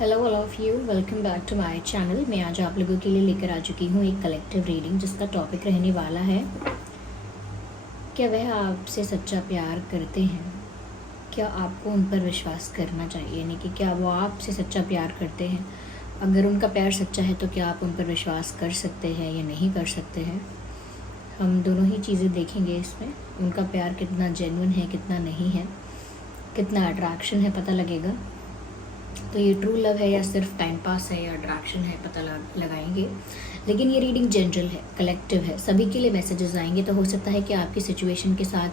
Hello all of you, welcome back to my channel. मैं आज आप लोगों के लिए लेकर आ चुकी हूँ एक कलेक्टिव रीडिंग जिसका टॉपिक रहने वाला है, क्या वह आपसे सच्चा प्यार करते हैं? क्या आपको उन पर विश्वास करना चाहिए? यानी कि क्या वो आपसे सच्चा प्यार करते हैं? अगर उनका प्यार सच्चा है तो क्या आप उन पर विश्वास कर सकते हैं या नहीं कर सकते हैं? हम दोनों ही चीज़ें देखेंगे इसमें। उनका प्यार कितना जेन्युइन है, कितना नहीं है, कितना अट्रैक्शन है, पता लगेगा। तो ये ट्रू लव है या सिर्फ टाइम पास है या अट्रैक्शन है, पता लगाएंगे। लेकिन ये रीडिंग जनरल है, कलेक्टिव है, सभी के लिए मैसेजेस आएंगे। तो हो सकता है कि आपकी सिचुएशन के साथ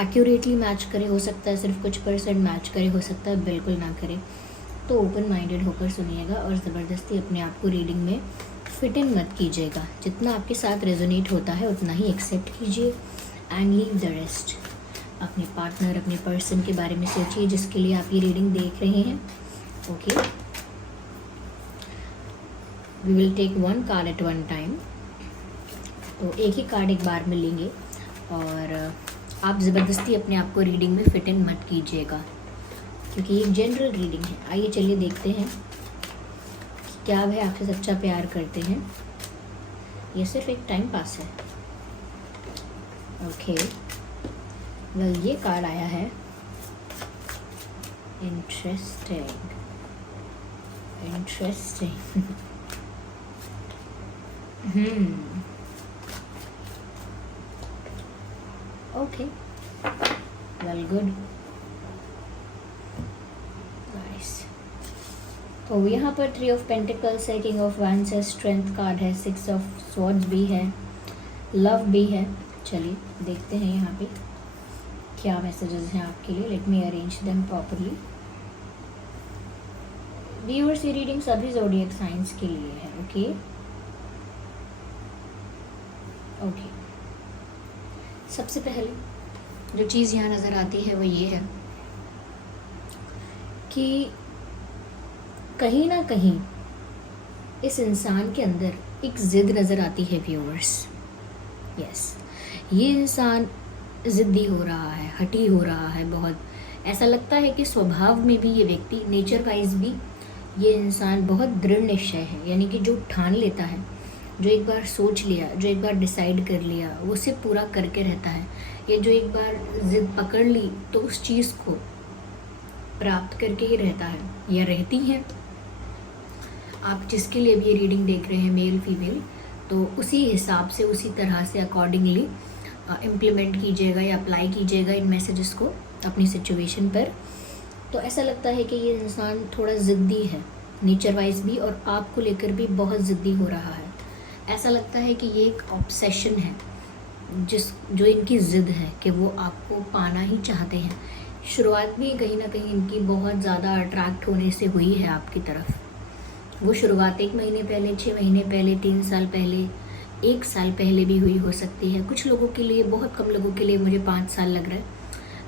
एक्यूरेटली मैच करे, हो सकता है सिर्फ कुछ परसेंट मैच करे, हो सकता है बिल्कुल ना करे। तो ओपन माइंडेड होकर सुनिएगा और ज़बरदस्ती अपने आप को रीडिंग में फिट इन मत कीजिएगा। जितना आपके साथ रेजोनेट होता है उतना ही एक्सेप्ट कीजिए एंड लीव द रेस्ट। अपने पार्टनर, अपने पर्सन के बारे में सोचिए जिसके लिए आप ये रीडिंग देख रहे हैं। Okay, we will take one card at one time. तो एक ही कार्ड एक बार में लेंगे और आप ज़बरदस्ती अपने आप को रीडिंग में फिट इन मत कीजिएगा क्योंकि ये जनरल रीडिंग है। आइए चलिए देखते हैं कि क्या वह आपसे सच्चा प्यार करते हैं, ये सिर्फ एक टाइम पास है। ओके, वेल ये कार्ड आया है interesting. Okay, well good, nice. तो यहाँ पर 3 ऑफ पेंटिकल्स है, किंग ऑफ वैंड्स है, स्ट्रेंथ कार्ड है, 6 ऑफ स्वॉर्ड्स भी है, लव भी है। चलिए देखते हैं यहाँ पे क्या मैसेजेस हैं आपके लिए। Let me arrange them properly. Viewers, ये रीडिंग सभी ज़ोडिएक साइंस के लिए है। ओके, सबसे पहले जो चीज़ यहाँ नज़र आती है वो ये है कि कहीं ना कहीं इस इंसान के अंदर एक ज़िद नज़र आती है व्यूअर्स। यस, ये इंसान ज़िद्दी हो रहा है, हठी हो रहा है बहुत। ऐसा लगता है कि स्वभाव में भी ये व्यक्ति, नेचर वाइज भी ये इंसान बहुत दृढ़ निश्चय है। यानी कि जो ठान लेता है, जो एक बार सोच लिया, जो एक बार डिसाइड कर लिया, वो उसे पूरा करके रहता है। ये जो एक बार जिद पकड़ ली तो उस चीज़ को प्राप्त करके ही रहता है या रहती है। आप जिसके लिए भी ये रीडिंग देख रहे हैं, मेल फीमेल, तो उसी हिसाब से, उसी तरह से अकॉर्डिंगली इम्प्लीमेंट कीजिएगा या अप्लाई कीजिएगा इन मैसेजेस को अपनी सिचुएशन पर। तो ऐसा लगता है कि ये इंसान थोड़ा ज़िद्दी है, नेचर वाइज भी, और आपको लेकर भी बहुत ज़िद्दी हो रहा है। ऐसा लगता है कि ये एक ऑब्सेशन है जो इनकी ज़िद है कि वो आपको पाना ही चाहते हैं। शुरुआत भी कहीं ना कहीं इनकी बहुत ज़्यादा अट्रैक्ट होने से हुई है आपकी तरफ। वो शुरुआत 1 महीने पहले, 6 महीने पहले, 3 साल पहले, 1 साल पहले भी हुई हो सकती है। कुछ लोगों के लिए, बहुत कम लोगों के लिए मुझे 5 साल लग रहा है,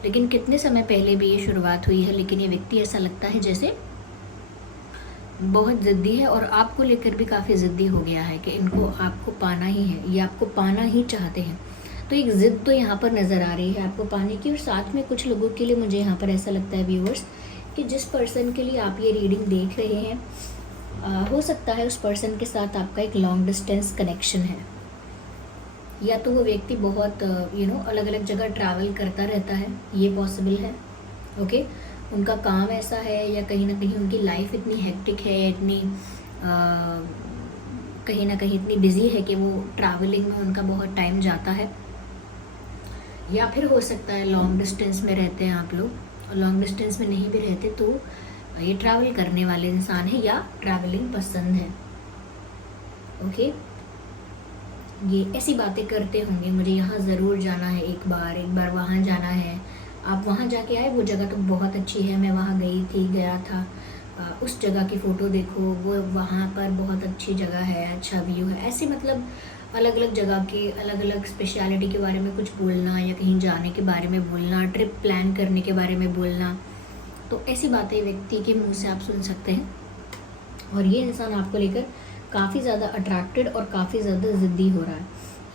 लेकिन कितने समय पहले भी ये शुरुआत हुई है। लेकिन ये व्यक्ति ऐसा लगता है जैसे बहुत ज़िद्दी है और आपको लेकर भी काफ़ी ज़िद्दी हो गया है कि इनको आपको पाना ही है, ये आपको पाना ही चाहते हैं। तो एक ज़िद तो यहाँ पर नज़र आ रही है आपको पाने की। और साथ में कुछ लोगों के लिए मुझे यहाँ पर ऐसा लगता है व्यूअर्स कि जिस पर्सन के लिए आप ये रीडिंग देख रहे हैं, हो सकता है उस पर्सन के साथ आपका एक लॉन्ग डिस्टेंस कनेक्शन है, या तो वो व्यक्ति बहुत अलग अलग जगह ट्रैवल करता रहता है, ये पॉसिबल है। ओके, उनका काम ऐसा है या कहीं ना कहीं उनकी लाइफ इतनी हेक्टिक है, इतनी कहीं ना कहीं इतनी बिजी है कि वो ट्रैवलिंग में उनका बहुत टाइम जाता है। या फिर हो सकता है लॉन्ग डिस्टेंस में रहते हैं आप लोग, और लॉन्ग डिस्टेंस में नहीं भी रहते तो ये ट्रैवल करने वाले इंसान है या ट्रैवलिंग पसंद है। ओके, ये ऐसी बातें करते होंगे, मुझे यहाँ ज़रूर जाना है, एक बार वहाँ जाना है। आप वहाँ जाके आए, वो जगह तो बहुत अच्छी है, मैं वहाँ गया था, उस जगह की फ़ोटो देखो, वो वहाँ पर बहुत अच्छी जगह है, अच्छा व्यू है। ऐसे मतलब अलग अलग जगह के अलग अलग स्पेशलिटी के बारे में कुछ बोलना, या कहीं जाने के बारे में बोलना, ट्रिप प्लान करने के बारे में बोलना। तो ऐसी बातें व्यक्ति के मुँह से आप सुन सकते हैं। और ये इंसान आपको लेकर काफ़ी ज़्यादा अट्रैक्टेड और काफ़ी ज़्यादा ज़िद्दी हो रहा है।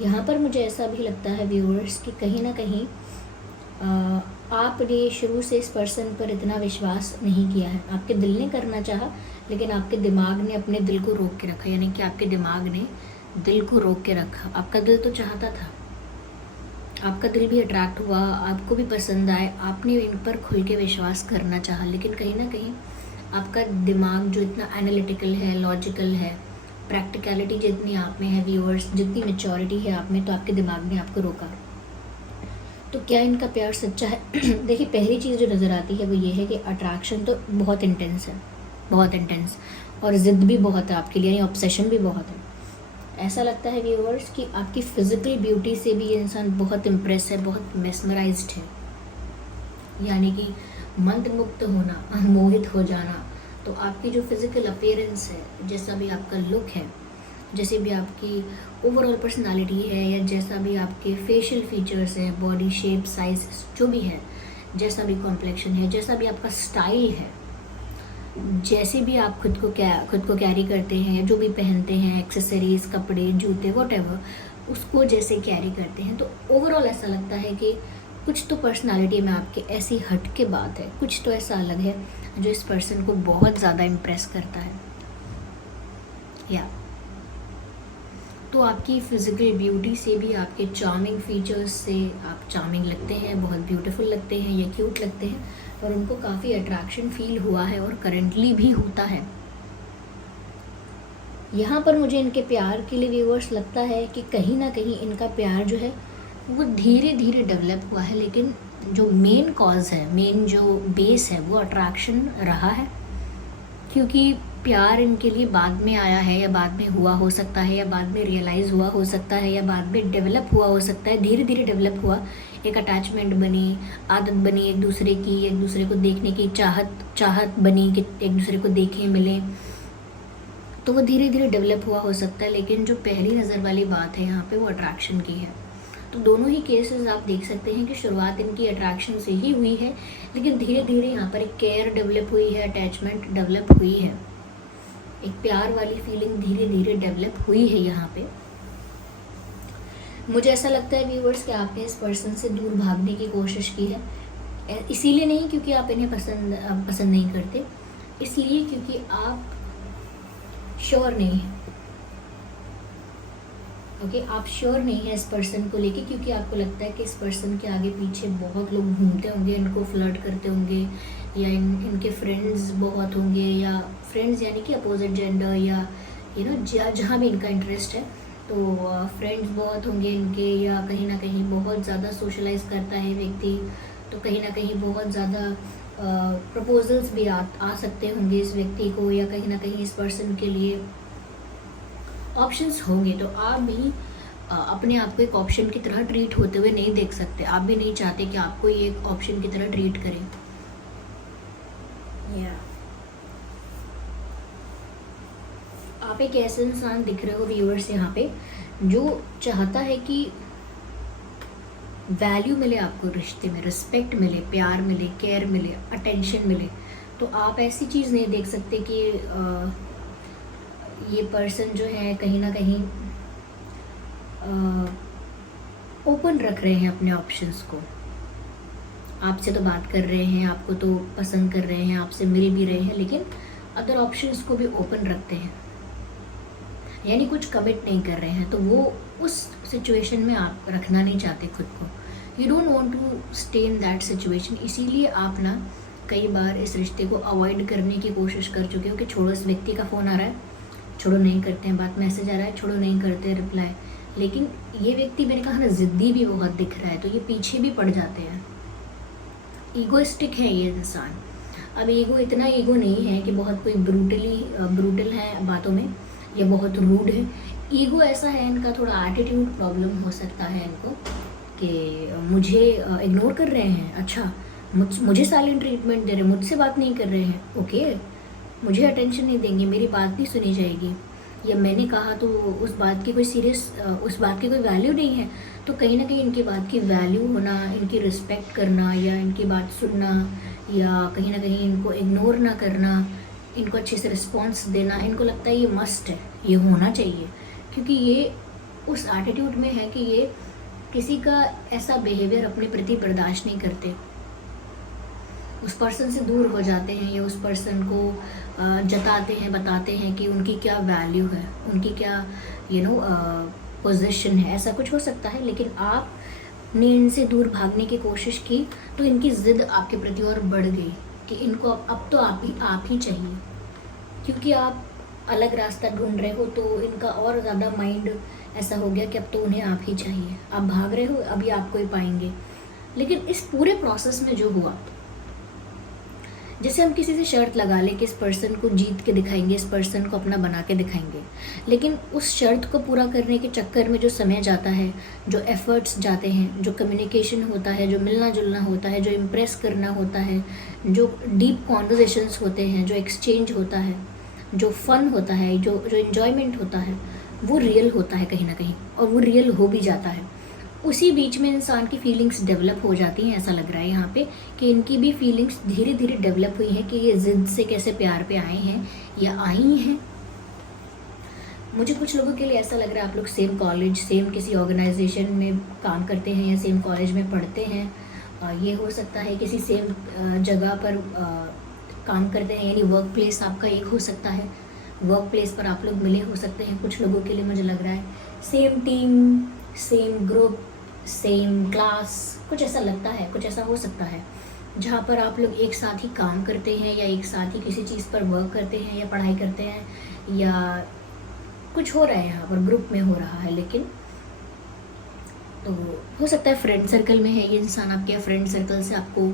यहाँ पर मुझे ऐसा भी लगता है व्यूअर्स कि कहीं ना कहीं आपने शुरू से इस पर्सन पर इतना विश्वास नहीं किया है। आपके दिल ने करना चाहा, लेकिन आपके दिमाग ने अपने दिल को रोक के रखा, यानी कि आपके दिमाग ने दिल को रोक के रखा। आपका दिल तो चाहता था, आपका दिल भी अट्रैक्ट हुआ, आपको भी पसंद आए, आपने इन पर खुल के विश्वास करना चाहा, लेकिन कहीं ना कहीं आपका दिमाग जो इतना एनालिटिकल है, लॉजिकल है, प्रैक्टिकलिटी जितनी आप में है व्यूअर्स, जितनी मेच्योरिटी है आप में, तो आपके दिमाग ने आपको रोका। तो क्या इनका प्यार सच्चा है? देखिए, पहली चीज़ जो नज़र आती है वो ये है कि अट्रैक्शन तो बहुत इंटेंस है, बहुत इंटेंस, और ज़िद भी बहुत है आपके लिए, यानी ऑब्सेशन भी बहुत है। ऐसा लगता है व्यूअर्स कि आपकी फ़िज़िकल ब्यूटी से भी ये इंसान बहुत इम्प्रेस है, बहुत मेस्मराइज्ड है, यानी कि मंत्रमुग्ध होना, मोहित हो जाना। तो आपकी जो फिज़िकल अपीयरेंस है, जैसा भी आपका लुक है, जैसे भी आपकी ओवरऑल पर्सनालिटी है, या जैसा भी आपके फेशियल फीचर्स हैं, बॉडी शेप, साइज जो भी है, जैसा भी कॉम्प्लेक्शन है, जैसा भी आपका स्टाइल है, जैसे भी आप खुद को कैरी करते हैं, जो भी पहनते हैं, एक्सेसरीज, कपड़े, जूते, वॉटेवर, उसको जैसे कैरी करते हैं, तो ओवरऑल ऐसा लगता है कि कुछ तो पर्सनालिटी में आपके ऐसी हट के बात है, कुछ तो ऐसा अलग है जो इस पर्सन को बहुत ज़्यादा इम्प्रेस करता है। या तो आपकी फ़िज़िकल ब्यूटी से भी, आपके चार्मिंग फीचर्स से आप चार्मिंग लगते हैं, बहुत ब्यूटीफुल लगते हैं या क्यूट लगते हैं, और उनको काफ़ी अट्रैक्शन फील हुआ है और करंटली भी होता है। यहाँ पर मुझे इनके प्यार के लिए व्यूअर्स लगता है कि कहीं ना कहीं इनका प्यार जो है वो धीरे धीरे डेवलप हुआ है, लेकिन जो मेन कॉज है, मेन जो बेस है, वो अट्रैक्शन रहा है। क्योंकि प्यार इनके लिए बाद में आया है, या बाद में हुआ हो सकता है, या बाद में रियलाइज़ हुआ हो सकता है, या बाद में डेवलप हुआ हो सकता है, धीरे धीरे डेवलप हुआ, एक अटैचमेंट बनी, आदत बनी एक दूसरे की, एक दूसरे को देखने की चाहत बनी कि एक दूसरे को देखें, मिलें, तो वो धीरे धीरे डेवलप हुआ हो सकता है। लेकिन जो पहली नज़र वाली बात है यहाँ पे, वो अट्रैक्शन की है। तो दोनों ही केसेस आप देख सकते हैं कि शुरुआत इनकी अट्रैक्शन से ही हुई है, लेकिन धीरे धीरे यहाँ पर एक केयर डेवलप हुई है, अटैचमेंट डेवलप हुई है, एक प्यार वाली फीलिंग धीरे धीरे डेवलप हुई है यहाँ पे। मुझे ऐसा लगता है व्यूअर्स कि आपने इस पर्सन से दूर भागने की कोशिश की है, इसीलिए नहीं क्योंकि आप इन्हें पसंद नहीं करते, इसलिए क्योंकि आप श्योर नहीं हैं। ओके, आप श्योर नहीं है इस पर्सन को लेके, क्योंकि आपको लगता है कि इस पर्सन के आगे पीछे बहुत लोग घूमते होंगे, इनको फ्लर्ट करते होंगे, या इनके फ्रेंड्स बहुत होंगे, या फ्रेंड्स यानी कि अपोजिट जेंडर, या जहाँ भी इनका इंटरेस्ट है, तो फ्रेंड्स बहुत होंगे इनके, या कहीं ना कहीं बहुत ज़्यादा सोशलाइज करता है व्यक्ति, तो कहीं ना कहीं बहुत ज़्यादा प्रपोजल्स भी आ सकते होंगे इस व्यक्ति को, या कहीं ना कहीं इस पर्सन के लिए ऑप्शंस होंगे। तो आप भी अपने आप को एक ऑप्शन की तरह ट्रीट होते हुए नहीं देख सकते, आप भी नहीं चाहते कि आपको ये एक ऑप्शन की तरह ट्रीट करें। आप एक ऐसे इंसान दिख रहे हो व्यूअर्स यहाँ पे, जो चाहता है कि वैल्यू मिले आपको, रिश्ते में रिस्पेक्ट मिले, प्यार मिले, केयर मिले, अटेंशन मिले। तो आप ऐसी चीज़ नहीं देख सकते कि ये पर्सन जो है कहीं ना कहीं ओपन रख रहे हैं अपने ऑप्शंस को, आपसे तो बात कर रहे हैं, आपको तो पसंद कर रहे हैं, आपसे मिल भी रहे हैं, लेकिन अदर ऑप्शंस को भी ओपन रखते हैं, यानी कुछ कमिट नहीं कर रहे हैं। तो वो उस सिचुएशन में आप रखना नहीं चाहते खुद को, you don't want to stay in that situation. इसीलिए आप ना कई बार इस रिश्ते को अवॉइड करने की कोशिश कर चुके हो कि छोड़ो, इस व्यक्ति का फ़ोन आ रहा है, छोड़ो नहीं करते हैं बात, मैसेज आ रहा है, छोड़ो नहीं करते रिप्लाई। लेकिन ये व्यक्ति, मैंने कहा ना, ज़िद्दी भी बहुत दिख रहा है, तो ये पीछे भी पड़ जाते हैं। ईगोइस्टिक है ये इंसान। अब ईगो, इतना ईगो नहीं है कि बहुत कोई ब्रूटल है बातों में, या बहुत रूड है। ईगो ऐसा है इनका, थोड़ा एटीट्यूड प्रॉब्लम हो सकता है इनको, कि मुझे इग्नोर कर रहे हैं, अच्छा मुझे साइलेंट ट्रीटमेंट दे रहे हैं, मुझसे बात नहीं कर रहे हैं, ओके, मुझे अटेंशन नहीं देंगे, मेरी बात नहीं सुनी जाएगी, या मैंने कहा तो उस बात की कोई वैल्यू नहीं है। तो कहीं ना कहीं इनकी बात की वैल्यू होना, इनकी रिस्पेक्ट करना, या इनकी बात सुनना, या कहीं ना कहीं इनको इग्नोर ना करना, इनको अच्छे से रिस्पॉन्स देना, इनको लगता है ये मस्ट है, ये होना चाहिए, क्योंकि ये उस एटीट्यूड में है कि ये किसी का ऐसा बिहेवियर अपने प्रति बर्दाश्त नहीं करते। उस पर्सन से दूर हो जाते हैं या उस पर्सन को जताते हैं, बताते हैं कि उनकी क्या वैल्यू है, उनकी क्या पोजीशन है, ऐसा कुछ हो सकता है। लेकिन आपने इनसे दूर भागने की कोशिश की तो इनकी ज़िद आपके प्रति और बढ़ गई कि इनको अब तो आप ही चाहिए, क्योंकि आप अलग रास्ता ढूंढ रहे हो तो इनका और ज़्यादा माइंड ऐसा हो गया कि अब तो उन्हें आप ही चाहिए। आप भाग रहे हो, अभी आपको ही पाएंगे। लेकिन इस पूरे प्रोसेस में जो हुआ, जैसे हम किसी से शर्त लगा लें कि इस पर्सन को जीत के दिखाएंगे, इस पर्सन को अपना बना के दिखाएंगे, लेकिन उस शर्त को पूरा करने के चक्कर में जो समय जाता है, जो एफर्ट्स जाते हैं, जो कम्युनिकेशन होता है, जो मिलना जुलना होता है, जो इम्प्रेस करना होता है, जो डीप कॉन्वर्जेशंस होते हैं, जो एक्सचेंज होता है, जो फन होता है, जो इन्जॉयमेंट होता है, वो रियल होता है कहीं ना कहीं, और वो रियल हो भी जाता है। उसी बीच में इंसान की फीलिंग्स डेवलप हो जाती हैं। ऐसा लग रहा है यहाँ पे कि इनकी भी फीलिंग्स धीरे धीरे डेवलप हुई हैं कि ये ज़िद से कैसे प्यार पे आए हैं या आई हैं। मुझे कुछ लोगों के लिए ऐसा लग रहा है आप लोग सेम कॉलेज, सेम किसी ऑर्गेनाइजेशन में काम करते हैं या सेम कॉलेज में पढ़ते हैं। ये हो सकता है किसी सेम जगह पर काम करते हैं, यानी वर्क प्लेस आपका एक हो सकता है, वर्क प्लेस पर आप लोग मिले हो सकते हैं। कुछ लोगों के लिए मुझे लग रहा है same team, same group, same class, कुछ ऐसा लगता है, कुछ ऐसा हो सकता है जहाँ पर आप लोग एक साथ ही काम करते हैं या एक साथ ही किसी चीज़ पर वर्क करते हैं या पढ़ाई करते हैं या कुछ हो रहा है यहाँ पर, ग्रुप में हो रहा है। लेकिन तो हो सकता है फ्रेंड सर्कल में है ये इंसान आपके, फ्रेंड सर्कल से आपको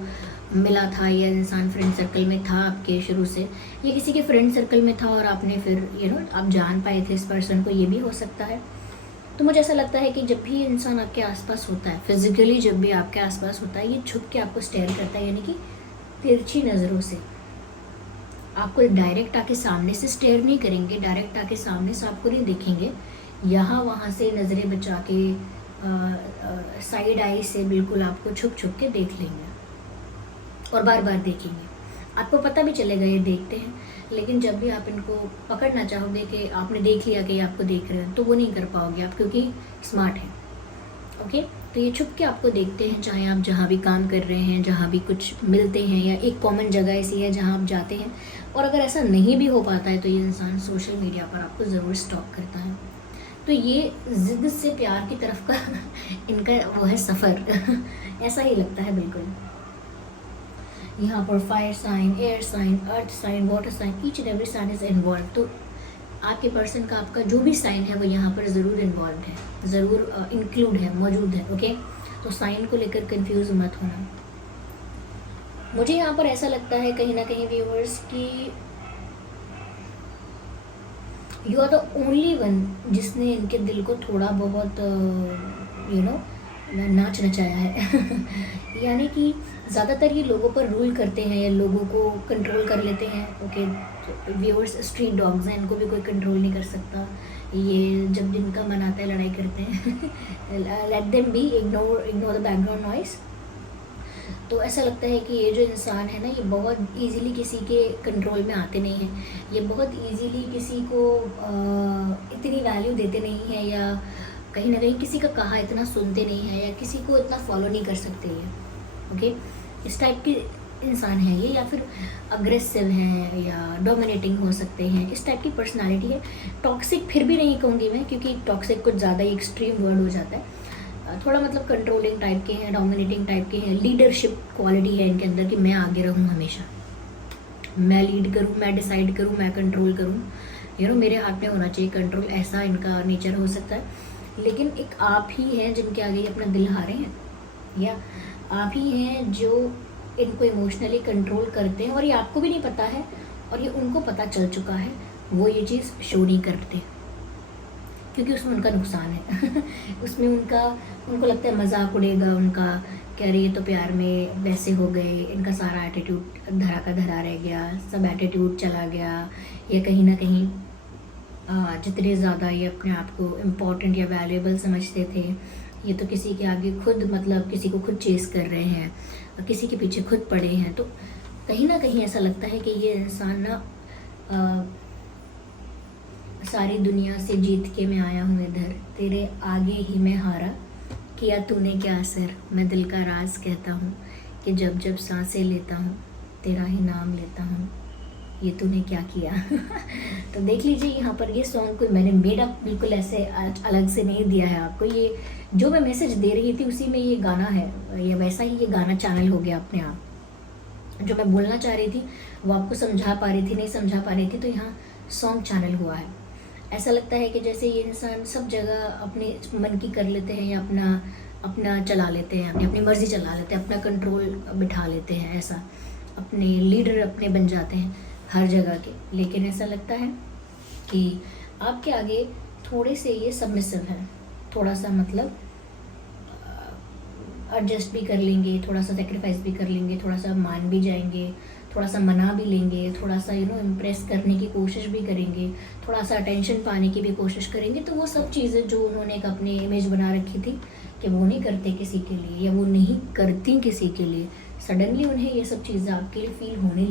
मिला था, या इंसान फ्रेंड सर्कल में था आपके शुरू से, या किसी के फ्रेंड सर्कल में था और आपने फिर आप जान पाए थे इस पर्सन को, ये भी हो सकता है। तो मुझे ऐसा लगता है कि जब भी इंसान आपके आसपास होता है, फिजिकली जब भी आपके आसपास होता है, ये छुप के आपको स्टेयर करता है, यानी कि तिरछी नज़रों से। आपको डायरेक्ट आके सामने से स्टेयर नहीं करेंगे, डायरेक्ट आके सामने से आपको नहीं देखेंगे, यहाँ वहाँ से नज़रें बचा के साइड आई से बिल्कुल आपको छुप छुप के देख लेंगे और बार बार देखेंगे। आपको पता भी चलेगा ये देखते हैं, लेकिन जब भी आप इनको पकड़ना चाहोगे कि आपने देख लिया कि ये आपको देख रहे हैं, तो वो नहीं कर पाओगे आप, क्योंकि स्मार्ट हैं। ओके, तो ये छुप के आपको देखते हैं, चाहे आप जहाँ भी काम कर रहे हैं, जहाँ भी कुछ मिलते हैं, या एक कॉमन जगह ऐसी है जहाँ आप जाते हैं। और अगर ऐसा नहीं भी हो पाता है तो ये इंसान सोशल मीडिया पर आपको ज़रूर स्टॉक करता है। तो ये ज़िद से प्यार की तरफ का इनका वो है सफ़र ऐसा ही लगता है बिल्कुल। यहाँ पर fire sign, air sign, earth sign, water sign, each and every sign is involve. तो आपके पर्सन का, आपका जो भी साइन है वो यहाँ पर ज़रूर इन्वॉल्व है, ज़रूर इंक्लूड है, मौजूद है। ओके, तो साइन को लेकर कंफ्यूज मत होना। मुझे यहाँ पर ऐसा लगता है कहीं ना कहीं व्यूअर्स कि you are the only one जिसने इनके दिल को थोड़ा बहुत नाच नचाया है यानी कि ज़्यादातर ये लोगों पर रूल करते हैं या लोगों को कंट्रोल कर लेते हैं। ओके, व्यूअर्स स्ट्रीट डॉग्स हैं, इनको भी कोई कंट्रोल नहीं कर सकता। ये जब जिनका मन आता है लड़ाई करते हैं let them be, ignore the background noise. तो ऐसा लगता है कि ये जो इंसान है ना, ये बहुत इजीली किसी के कंट्रोल में आते नहीं हैं, ये बहुत इजीली किसी को इतनी वैल्यू देते नहीं हैं, या कहीं ना कहीं किसी का कहा इतना सुनते नहीं हैं, या किसी को इतना फॉलो नहीं कर सकते ये। ओके, इस टाइप के इंसान हैं ये, या फिर अग्रेसिव हैं या डोमिनेटिंग हो सकते हैं, इस टाइप की पर्सनालिटी है। टॉक्सिक फिर भी नहीं कहूँगी मैं, क्योंकि टॉक्सिक कुछ ज़्यादा ही एक्सट्रीम वर्ड हो जाता है। थोड़ा मतलब कंट्रोलिंग टाइप के हैं, डोमिनेटिंग टाइप के हैं, लीडरशिप क्वालिटी है इनके अंदर कि मैं आगे रहूँ, हमेशा मैं लीड करूँ, मैं डिसाइड करूँ, मैं कंट्रोल करूँ, मेरे हाथ में होना चाहिए कंट्रोल, ऐसा इनका नेचर हो सकता है। लेकिन एक आप ही हैं जिनके आगे ये अपना दिल हारे हैं, या आप ही हैं जो इनको इमोशनली कंट्रोल करते हैं, और ये आपको भी नहीं पता है और ये उनको पता चल चुका है, वो ये चीज़ शो नहीं करते क्योंकि उसमें उनका नुकसान है उसमें उनको लगता है मजाक उड़ेगा उनका, कह रही है तो प्यार में वैसे हो गए, इनका सारा एटीट्यूड धरा का धरा रह गया, सब एटीट्यूड चला गया, या कहीं ना कहीं जितने ज़्यादा ये अपने आप को इम्पोर्टेंट या वैल्यूएबल समझते थे, ये तो किसी के आगे खुद मतलब किसी को खुद चेस कर रहे हैं, किसी के पीछे खुद पड़े हैं। तो कहीं ना कहीं ऐसा लगता है कि ये इंसान ना सारी दुनिया से जीत के मैं आया हूँ इधर, तेरे आगे ही मैं हारा, किया तूने क्या असर, मैं दिल का राज कहता हूँ कि जब जब सांसें लेता हूँ तेरा ही नाम लेता हूँ, ये तूने क्या किया। तो देख लीजिए यहाँ पर ये सॉन्ग कोई मैंने मेड अप बिल्कुल ऐसे अलग से नहीं दिया है आपको, ये जो मैं मैसेज दे रही थी उसी में ये गाना है, ये वैसा ही ये गाना चैनल हो गया अपने आप। जो मैं बोलना चाह रही थी वो आपको समझा पा रही थी, नहीं समझा पा रही थी, तो यहाँ सॉन्ग चैनल हुआ है। ऐसा लगता है कि जैसे ये इंसान सब जगह अपने मन की कर लेते हैं, या अपना अपना चला लेते हैं, अपनी अपनी मर्ज़ी चला लेते हैं, अपना कंट्रोल बिठा लेते हैं, ऐसा अपने लीडर अपने बन जाते हैं हर जगह के। लेकिन ऐसा लगता है कि आपके आगे थोड़े से ये सबमिसिव हैं, थोड़ा सा मतलब एडजस्ट भी कर लेंगे, थोड़ा सा सेक्रीफाइस भी कर लेंगे, थोड़ा सा मान भी जाएंगे, थोड़ा सा मना भी लेंगे, थोड़ा सा इम्प्रेस करने की कोशिश भी करेंगे, थोड़ा सा अटेंशन पाने की भी कोशिश करेंगे। तो वो सब चीज़ें जो उन्होंने एक अपनी इमेज बना रखी थी कि वो नहीं करते किसी के लिए, या वो नहीं करती किसी के लिए, सडनली उन्हें ये सब चीज़ें आपके लिए फील होने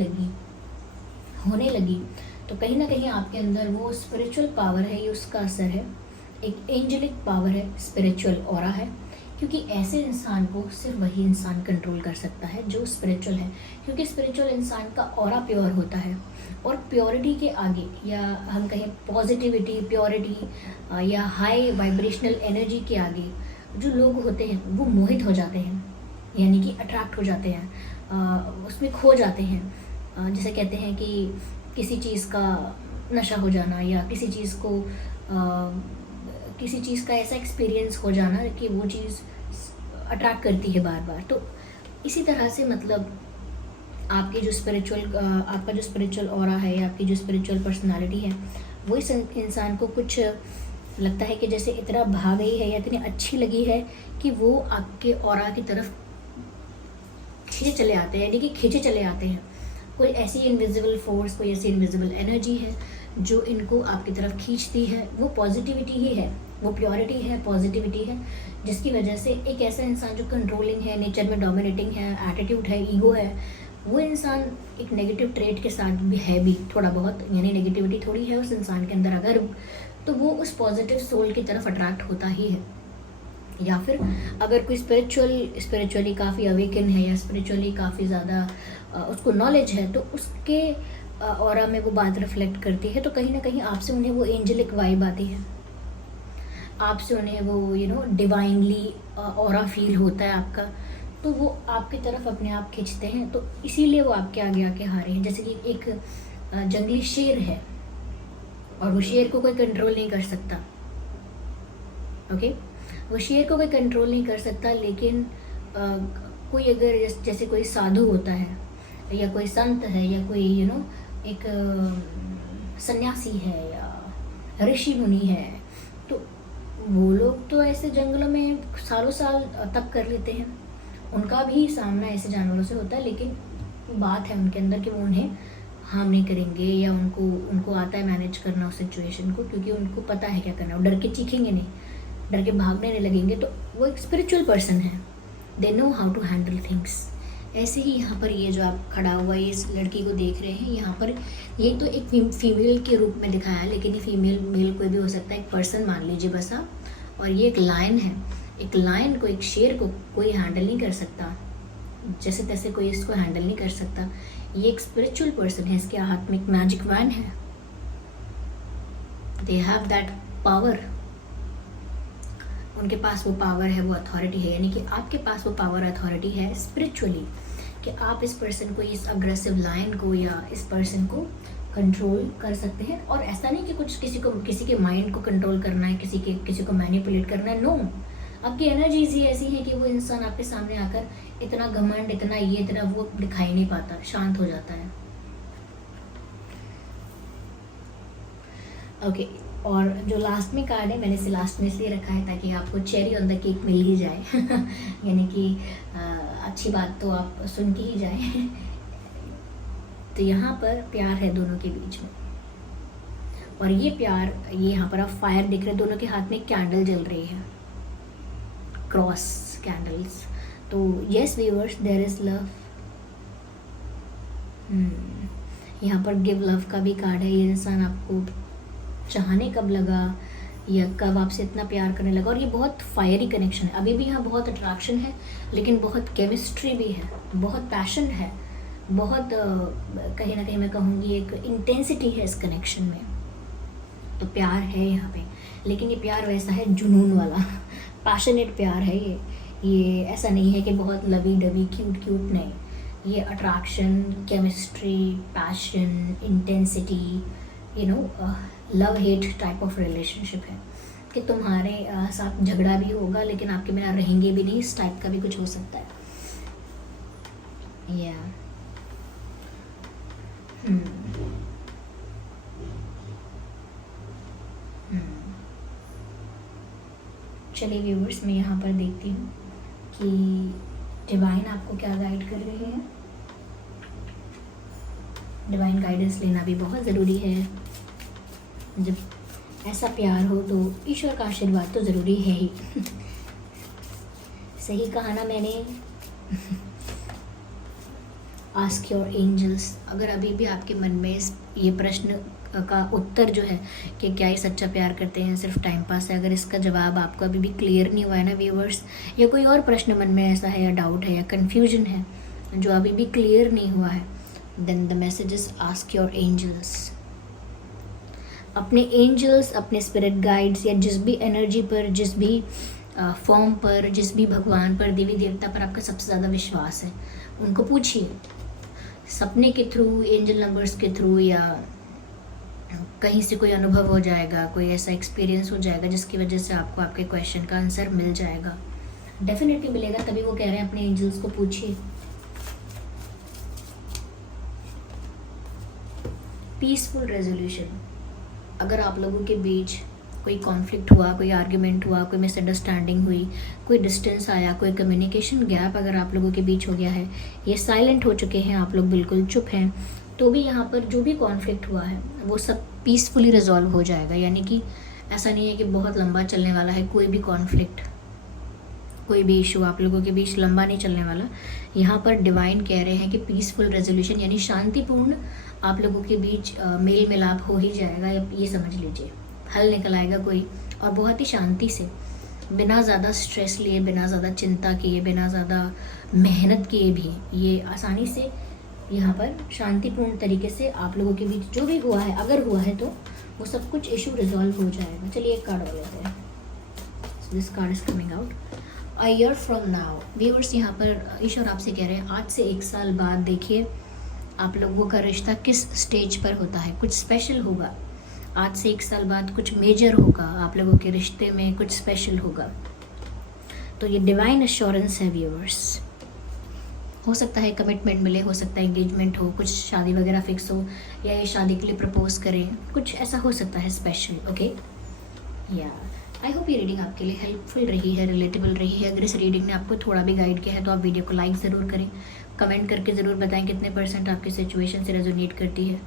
लगी। तो कहीं ना कहीं आपके अंदर वो स्पिरिचुअल पावर है, ये उसका असर है, एक एंजेलिक पावर है, स्पिरिचुअल ऑरा है। क्योंकि ऐसे इंसान को सिर्फ वही इंसान कंट्रोल कर सकता है जो स्पिरिचुअल है, क्योंकि स्पिरिचुअल इंसान का ऑरा प्योर होता है, और प्योरिटी के आगे, या हम कहें पॉजिटिविटी, प्योरिटी या हाई वाइब्रेशनल एनर्जी के आगे जो लोग होते हैं वो मोहित हो जाते हैं, यानी कि अट्रैक्ट हो जाते हैं, उसमें खो जाते हैं। जैसे कहते हैं कि किसी चीज़ का नशा हो जाना, या किसी चीज़ का ऐसा एक्सपीरियंस हो जाना कि वो चीज़ अट्रैक्ट करती है बार बार। तो इसी तरह से मतलब आपका जो स्पिरिचुअल ऑरा है, या आपकी जो स्पिरिचुअल पर्सनालिटी है, वो इस इंसान को कुछ लगता है कि जैसे इतना भा गई है, या इतनी अच्छी लगी है कि वो आपके ऑरा की तरफ खींचे चले आते हैं, यानी कि खींचे चले आते हैं। कोई ऐसी इनविजिबल फोर्स, कोई ऐसी इनविजिबल एनर्जी है जो इनको आपकी तरफ खींचती है। वो पॉजिटिविटी ही है, वो प्योरिटी है, पॉजिटिविटी है, जिसकी वजह से एक ऐसा इंसान जो कंट्रोलिंग है, नेचर में डोमिनेटिंग है, एटीट्यूड है, ईगो है, वो इंसान एक नेगेटिव ट्रेट के साथ भी है, भी थोड़ा बहुत, यानी नेगेटिविटी थोड़ी है उस इंसान के अंदर अगर, तो वो उस पॉजिटिव सोल की तरफ अट्रैक्ट होता ही है। या फिर अगर कोई स्पिरिचुअली काफ़ी अवेकन है, या स्पिरिचुअली काफ़ी ज़्यादा उसको नॉलेज है, तो उसके ऑरा में वो बात रिफ्लेक्ट करती है। तो कहीं ना कहीं आपसे उन्हें वो एंजेलिक वाइब आती है, आपसे उन्हें वो डिवाइनली ऑरा फील होता है आपका, तो वो आपकी तरफ अपने आप खींचते हैं। तो इसीलिए वो आपके आगे आके हारे हैं। जैसे कि एक जंगली शेर है, और वो शेर को कोई कंट्रोल नहीं कर सकता, ओके, वो शेर को कोई कंट्रोल नहीं कर सकता। लेकिन कोई अगर जैसे कोई साधु होता है, या कोई संत है, या कोई एक सन्यासी है, या ऋषि मुनि है, तो वो लोग तो ऐसे जंगलों में सालों साल तप कर लेते हैं। उनका भी सामना ऐसे जानवरों से होता है, लेकिन बात है उनके अंदर कि वो उन्हें हार्म नहीं करेंगे, या उनको आता है मैनेज करना उस सिचुएशन को, क्योंकि उनको पता है क्या करना। वो डर के चीखेंगे नहीं, डर के भागने नहीं लगेंगे। तो वो एक स्पिरिचुअल पर्सन है, they know how to handle things. ऐसे ही यहाँ पर ये जो आप खड़ा हुआ है, इस लड़की को देख रहे हैं, यहाँ पर ये तो एक फीमेल के रूप में दिखाया है, लेकिन ये फीमेल मेल कोई भी हो सकता है, एक पर्सन मान लीजिए बस आप। और ये एक लायन है, एक लायन को, एक शेर को कोई हैंडल नहीं कर सकता, जैसे तैसे कोई इसको हैंडल नहीं कर सकता। ये एक स्पिरिचुअल पर्सन है, इसके हाथ में एक मैजिक वैन है, दे हैव दैट पावर, उनके पास वो पावर है, वो अथॉरिटी है। यानी कि आपके पास वो पावर अथॉरिटी है स्पिरिचुअली, कि आप इस पर्सन को, इस अग्रेसिव लायन को, या इस पर्सन को कंट्रोल कर सकते हैं। और ऐसा नहीं कि कुछ किसी के माइंड को कंट्रोल करना है, किसी को मैनिपुलेट करना है, नो। आपकी एनर्जीज ही ऐसी है कि वो इंसान आपके सामने आकर इतना घमंड, इतना वो दिखाई नहीं पाता, शांत हो जाता है, ओके। और जो लास्ट में कार्ड है, मैंने इसे लास्ट में इसलिए रखा है ताकि आपको चेरी ऑन द केक मिल ही जाए यानी कि अच्छी बात तो आप सुन के ही जाए तो यहाँ पर प्यार है दोनों के बीच में, और ये प्यार, ये यहाँ पर आप फायर देख रहे हैं, दोनों के हाथ में कैंडल जल रही है, क्रॉस कैंडल्स। तो yes viewers, there is love. यहाँ पर गिव लव का भी कार्ड है। ये इंसान आपको चाहने कब लगा, या कब आपसे इतना प्यार करने लगा। और ये बहुत फायरी कनेक्शन है, अभी भी यहाँ बहुत अट्रैक्शन है, लेकिन बहुत केमिस्ट्री भी है, बहुत पैशन है, बहुत कहीं ना कहीं मैं कहूँगी एक इंटेंसिटी है इस कनेक्शन में। तो प्यार है यहाँ पे, लेकिन ये प्यार वैसा है जुनून वाला पैशनेट प्यार है ये ऐसा नहीं है कि बहुत लवी डवी क्यूट क्यूट, नहीं। ये attraction, chemistry, passion, intensity, love hate type of relationship है कि तुम्हारे साथ झगड़ा भी होगा लेकिन आपके बिना रहेंगे भी नहीं, इस टाइप का भी कुछ हो सकता है। या चलिए व्यूवर्स, मैं यहाँ पर देखती हूँ कि डिवाइन आपको क्या गाइड कर रहे हैं। डिवाइन गाइडेंस लेना भी बहुत ज़रूरी है। जब ऐसा प्यार हो तो ईश्वर का आशीर्वाद तो ज़रूरी है ही सही कहा ना मैंने। Ask your angels. अगर अभी भी आपके मन में ये प्रश्न का उत्तर जो है कि क्या ये सच्चा प्यार करते हैं, सिर्फ टाइम पास है, अगर इसका जवाब आपको अभी भी क्लियर नहीं हुआ है ना व्यूवर्स, या कोई और प्रश्न मन में ऐसा है या डाउट है या कन्फ्यूजन है जो अभी भी क्लियर नहीं हुआ है, then the message is ask your angels. अपने एंजल्स, अपने स्पिरिट गाइड्स या जिस भी एनर्जी पर, जिस भी फॉर्म पर, जिस भी भगवान पर, देवी देवता पर आपका सबसे ज़्यादा विश्वास है, उनको पूछिए सपने के थ्रू, एंजल नंबर्स के थ्रू, या कहीं से कोई अनुभव हो जाएगा, कोई ऐसा एक्सपीरियंस हो जाएगा जिसकी वजह से आपको आपके क्वेश्चन का आंसर मिल जाएगा। डेफिनेटली मिलेगा, तभी वो कह रहे हैं अपने एंजल्स को पूछिए। Peaceful resolution. अगर आप लोगों के बीच कोई कॉन्फ्लिक्ट हुआ, कोई आर्ग्यूमेंट हुआ, कोई मिसअंडरस्टैंडिंग हुई, कोई डिस्टेंस आया, कोई कम्युनिकेशन गैप अगर आप लोगों के बीच हो गया है, ये साइलेंट हो चुके हैं, आप लोग बिल्कुल चुप हैं, तो भी यहाँ पर जो भी कॉन्फ्लिक्ट हुआ है वो सब पीसफुली रिजॉल्व हो जाएगा। यानी कि ऐसा नहीं है कि बहुत लंबा चलने वाला है कोई भी कॉन्फ्लिक्ट, कोई भी इशू आप लोगों के बीच लंबा नहीं चलने वाला। यहाँ पर डिवाइन कह रहे हैं कि पीसफुल रेजोल्यूशन यानी शांतिपूर्ण आप लोगों के बीच मेल मिलाप हो ही जाएगा, ये समझ लीजिए। हल निकल आएगा कोई, और बहुत ही शांति से, बिना ज़्यादा स्ट्रेस लिए, बिना ज़्यादा चिंता किए, बिना ज़्यादा मेहनत किए भी ये आसानी से यहाँ पर शांतिपूर्ण तरीके से आप लोगों के बीच जो भी हुआ है, अगर हुआ है तो वो सब कुछ इशू रिजॉल्व हो जाएगा। चलिए एक कार्ड और लेते हैं। This card is coming out, a year from now. Viewers, यहाँ पर ईश्वर आपसे कह रहे हैं आज से 1 साल बाद देखिए आप लोगों का रिश्ता किस स्टेज पर होता है, कुछ स्पेशल होगा। आज से 1 साल बाद कुछ मेजर होगा, आप लोगों के रिश्ते में कुछ स्पेशल होगा। तो ये डिवाइन एश्योरेंस है व्यूअर्स। हो सकता है कमिटमेंट मिले, हो सकता है एंगेजमेंट हो, कुछ शादी वगैरह फिक्स हो, या ये शादी के लिए प्रपोज करें, कुछ ऐसा हो सकता है स्पेशल। ओके, या आई होप ये रीडिंग आपके लिए हेल्पफुल रही है, रिलेटेबल रही है। अगर इस रीडिंग ने आपको थोड़ा भी गाइड किया है तो आप वीडियो को लाइक ज़रूर करें, कमेंट करके ज़रूर बताएं कितने % आपकी सिचुएशन से रेजोनेट करती है।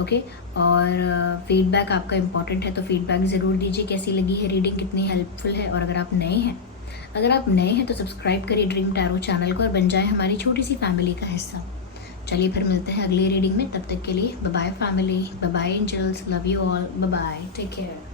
ओके, और फीडबैक आपका इंपॉर्टेंट है तो फीडबैक ज़रूर दीजिए, कैसी लगी है रीडिंग, कितनी हेल्पफुल है। और अगर आप नए हैं तो सब्सक्राइब करिए ड्रीम टैरो चैनल को और बन जाए हमारी छोटी सी फैमिली का हिस्सा। चलिए फिर मिलते हैं अगली रीडिंग में, तब तक के लिए bye bye family, bye bye angels, love you all, bye bye, take care.